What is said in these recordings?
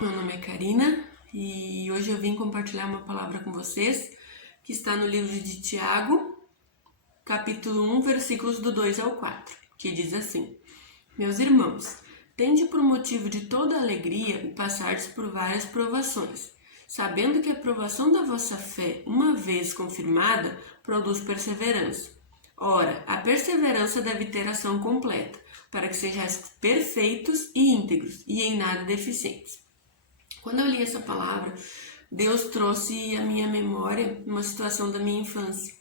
Meu nome é Karina e hoje eu vim compartilhar uma palavra com vocês que está no livro de Tiago, capítulo 1, versículos do 2 ao 4, que diz assim: Meus irmãos, tende por motivo de toda alegria o passardes por várias provações, sabendo que a provação da vossa fé, uma vez confirmada, produz perseverança. Ora, a perseverança deve ter ação completa, para que sejais perfeitos e íntegros, e em nada deficientes. Quando eu li essa palavra, Deus trouxe à minha memória uma situação da minha infância.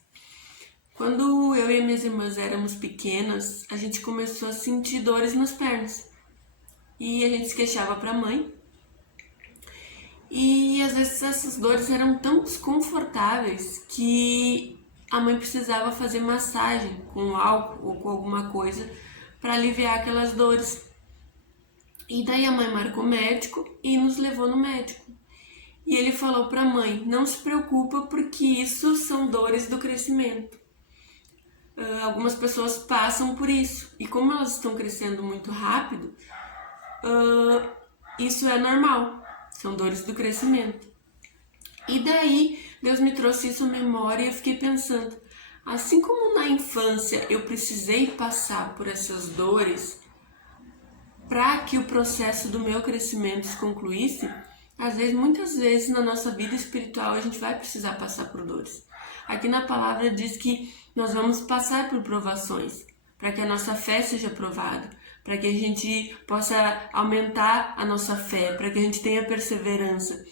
Quando eu e minhas irmãs éramos pequenas, a gente começou a sentir dores nas pernas. E a gente se queixava para a mãe. E às vezes essas dores eram tão desconfortáveis que a mãe precisava fazer massagem com álcool ou com alguma coisa para aliviar aquelas dores. E daí a mãe marcou o médico e nos levou no médico. E ele falou para a mãe: não se preocupa, porque isso são dores do crescimento. Algumas pessoas passam por isso. E como elas estão crescendo muito rápido, isso é normal. São dores do crescimento. E daí Deus me trouxe isso à memória e eu fiquei pensando: assim como na infância eu precisei passar por essas dores para que o processo do meu crescimento se concluísse, muitas vezes na nossa vida espiritual a gente vai precisar passar por dores. Aqui na palavra diz que nós vamos passar por provações, para que a nossa fé seja provada, para que a gente possa aumentar a nossa fé, para que a gente tenha perseverança.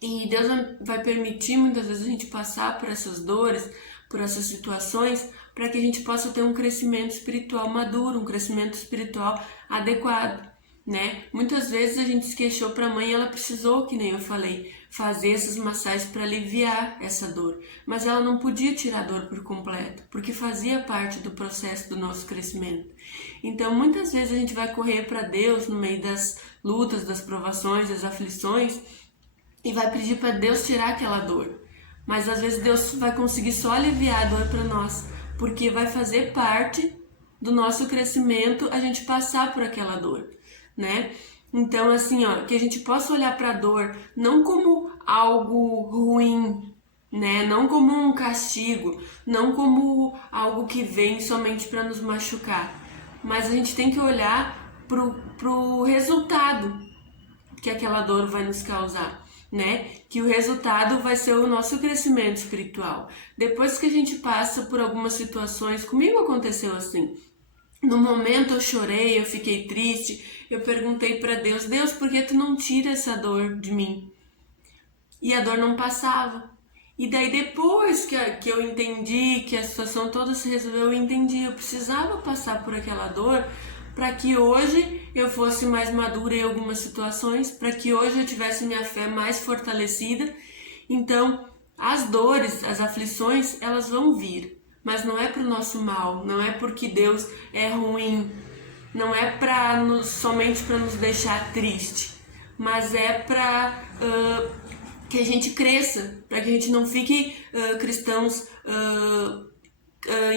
E Deus vai permitir muitas vezes a gente passar por essas dores, por essas situações, para que a gente possa ter um crescimento espiritual maduro, um crescimento espiritual adequado, né? Muitas vezes a gente se queixou para a mãe e ela precisou, que nem eu falei, fazer essas massagens para aliviar essa dor, mas ela não podia tirar a dor por completo, porque fazia parte do processo do nosso crescimento. Então muitas vezes a gente vai correr para Deus no meio das lutas, das provações, das aflições, e vai pedir para Deus tirar aquela dor. Mas às vezes Deus vai conseguir só aliviar a dor para nós, porque vai fazer parte do nosso crescimento a gente passar por aquela dor, né? Então assim, que a gente possa olhar para a dor não como algo ruim, né? Não como um castigo, não como algo que vem somente para nos machucar, mas a gente tem que olhar pro resultado que aquela dor vai nos causar, né? Que o resultado vai ser o nosso crescimento espiritual. Depois que a gente passa por algumas situações, comigo aconteceu assim. No momento eu chorei, eu fiquei triste, eu perguntei para Deus: Deus, por que tu não tira essa dor de mim? E a dor não passava. E daí depois que eu entendi que a situação toda se resolveu, eu entendi, eu precisava passar por aquela dor para que hoje eu fosse mais madura em algumas situações, para que hoje eu tivesse minha fé mais fortalecida. Então, as dores, as aflições, elas vão vir, mas não é para o nosso mal, não é porque Deus é ruim, não é somente para nos deixar triste, mas é para que a gente cresça, para que a gente não fique cristãos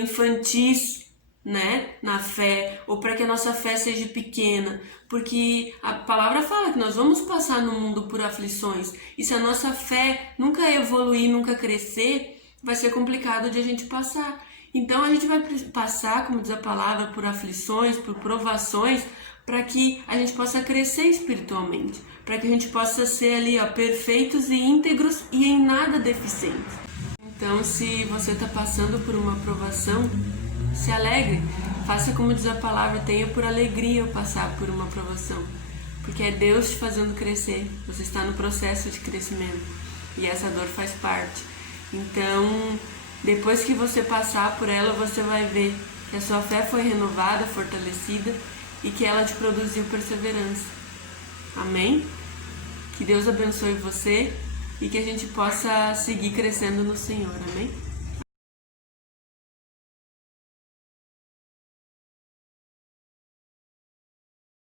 infantis, né, na fé, ou para que a nossa fé seja pequena, porque a palavra fala que nós vamos passar no mundo por aflições, e se a nossa fé nunca evoluir, nunca crescer, vai ser complicado de a gente passar. Então a gente vai passar, como diz a palavra, por aflições, por provações, para que a gente possa crescer espiritualmente, para que a gente possa ser ali, perfeitos e íntegros e em nada deficientes. Então, se você está passando por uma provação, se alegre, faça como diz a palavra, tenha por alegria eu passar por uma provação, porque é Deus te fazendo crescer, você está no processo de crescimento e essa dor faz parte. Então, depois que você passar por ela, você vai ver que a sua fé foi renovada, fortalecida e que ela te produziu perseverança. Amém? Que Deus abençoe você e que a gente possa seguir crescendo no Senhor. Amém?